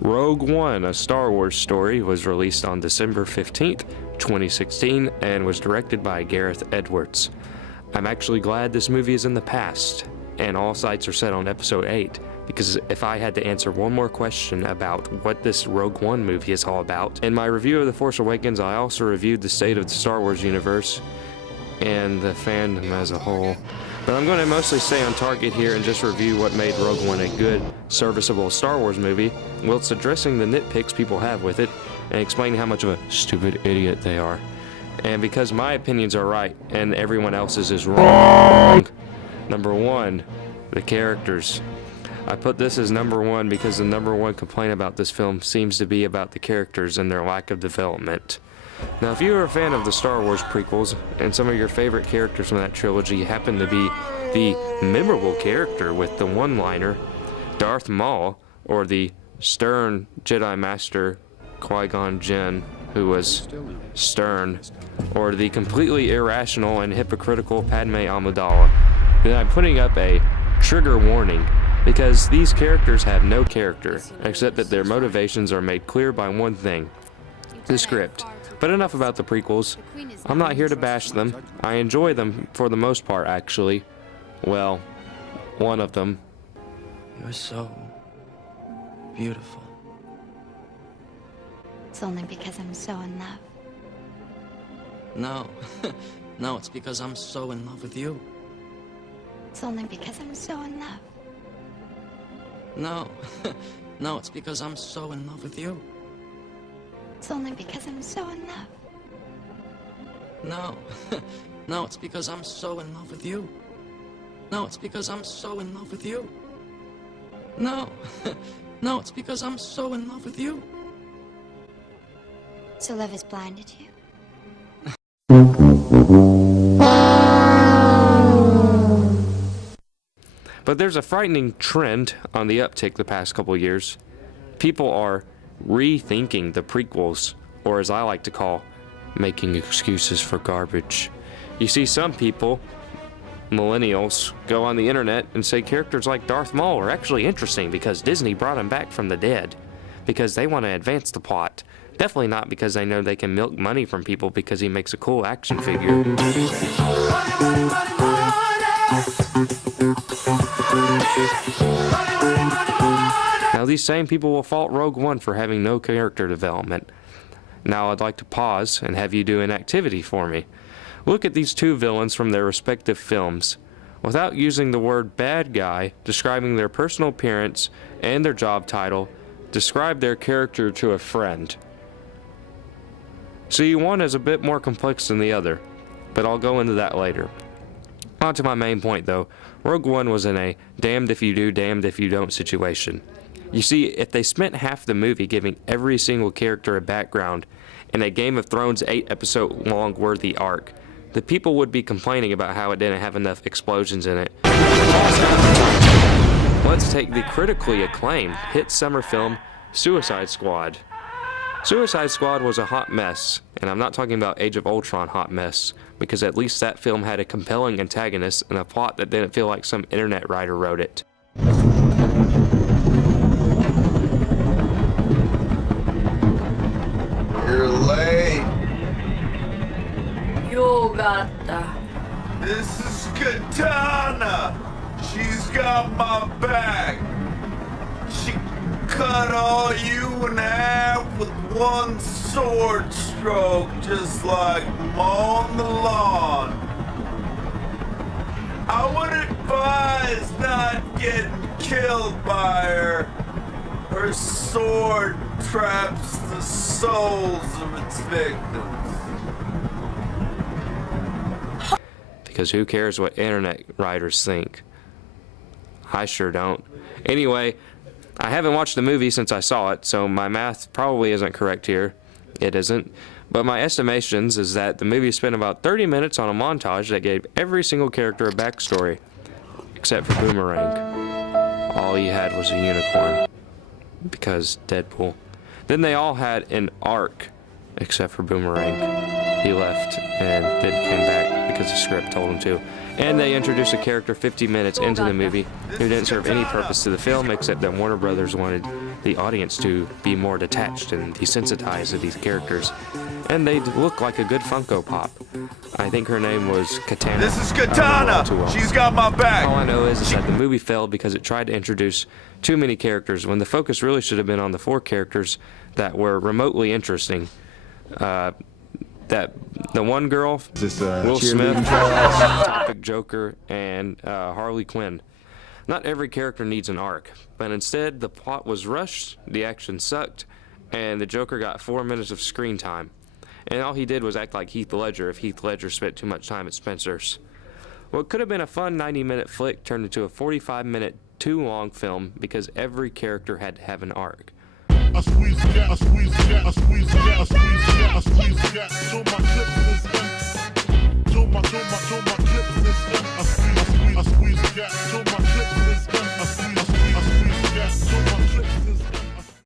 Rogue One, a Star Wars story, was released on December 15th, 2016, and was directed by Gareth Edwards. I'm actually glad this movie is in the past, and all sights are set on Episode 8, because if I had to answer one more question about what this Rogue One movie is all about, in my review of The Force Awakens, I also reviewed the state of the Star Wars universe and the fandom as a whole. But I'm going to mostly stay on target here and just review what made Rogue One a good, serviceable Star Wars movie, whilst addressing the nitpicks people have with it, and explaining how much of a stupid idiot they are. And because my opinions are right, and everyone else's is wrong. Number 1, the characters. I put this as number 1 because the number 1 complaint about this film seems to be about the characters and their lack of development. Now, if you are a fan of the Star Wars prequels, and some of your favorite characters from that trilogy happen to be the memorable character with the one-liner, Darth Maul, or the stern Jedi Master Qui-Gon Jinn, who was stern, or the completely irrational and hypocritical Padme Amidala, then I'm putting up a trigger warning, because these characters have no character, except that their motivations are made clear by one thing: the script. But enough about the prequels. I'm not here to bash them. I enjoy them for the most part, actually. Well, one of them. You're so beautiful. It's only because I'm so in love. No. No, it's because I'm so in love with you. It's only because I'm so in love. No. No, it's because I'm so in love with you. It's only because I'm so in love. No. No, it's because I'm so in love with you. No, it's because I'm so in love with you. No. No, it's because I'm so in love with you. So love has blinded you? But there's a frightening trend on the uptick the past couple years. People are rethinking the prequels, or as I like to call, making excuses for garbage. You see some people, millennials, go on the internet and say characters like Darth Maul are actually interesting because Disney brought him back from the dead, because they want to advance the plot. Definitely not because they know they can milk money from people because he makes a cool action figure. Now, these same people will fault Rogue One for having no character development. Now, I'd like to pause and have you do an activity for me. Look at these two villains from their respective films. Without using the word bad guy, describing their personal appearance and their job title, describe their character to a friend. See, one is a bit more complex than the other, but I'll go into that later. On to my main point, though. Rogue One was in a damned if you do, damned if you don't situation. You see, if they spent half the movie giving every single character a background in a Game of Thrones 8-episode long worthy arc, the people would be complaining about how it didn't have enough explosions in it. Let's take the critically acclaimed hit summer film Suicide Squad. Suicide Squad was a hot mess, and I'm not talking about Age of Ultron hot mess, because at least that film had a compelling antagonist and a plot that didn't feel like some internet writer wrote it. You're late. Yogata. This is Katana. She's got my back. She cut all you in half with one sword stroke, just like mowing the lawn. I would advise not getting killed by her. Her sword traps the souls of its victims. Because who cares what internet writers think? I sure don't. Anyway, I haven't watched the movie since I saw it, so my math probably isn't correct here. It isn't. But my estimations is that the movie spent about 30 minutes on a montage that gave every single character a backstory, except for Boomerang. All he had was a unicorn, because Deadpool. Then they all had an arc, except for Boomerang. He left and then came back because the script told him to. And they introduced a character 50 minutes into the movie who didn't serve any purpose to the film except that Warner Brothers wanted the audience to be more detached and desensitized to these characters, and they look like a good Funko Pop. I think her name was Katana. This is I don't know all Katana! too well. She's got my back! All I know is that the movie failed because it tried to introduce too many characters when the focus really should have been on the 4 characters that were remotely interesting. That the one girl, Will Smith, Topic Joker, and Harley Quinn. Not every character needs an arc, but instead the plot was rushed, the action sucked, and the Joker got 4 minutes of screen time. And all he did was act like Heath Ledger if Heath Ledger spent too much time at Spencer's. What could have been a fun 90-minute flick turned into a 45-minute, too long film because every character had to have an arc. I squeeze cat, I squeeze cat, I squeeze cat, I squeeze cat, I squeeze cat, till my clips is done. Till my clips is done. I squeeze cat, till my clips is done. I squeeze cat, till my clips is done.